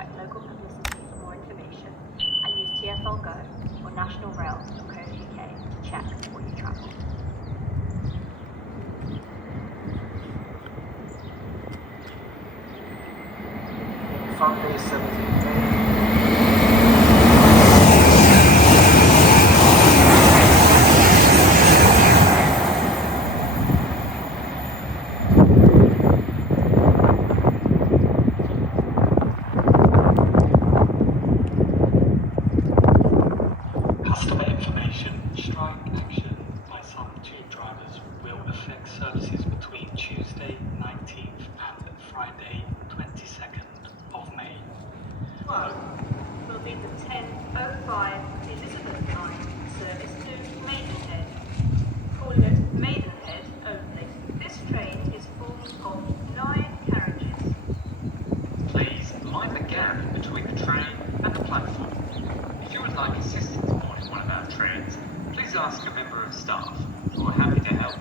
contact local publicity for more information and use TfL Go or nationalrail.co.uk to check before you travel. Sunday 17th May. Customer information. Strike action by some tube drivers will affect services between Tuesday 19th and Friday 22nd of May. One will be the 10:05 Elizabeth line service to Maidenhead. Call it Maidenhead only. This train is formed of 9 carriages. Please mind the gap between the train and the platform. If you would like assistance boarding one of our trains, please ask a member of staff who are happy to help.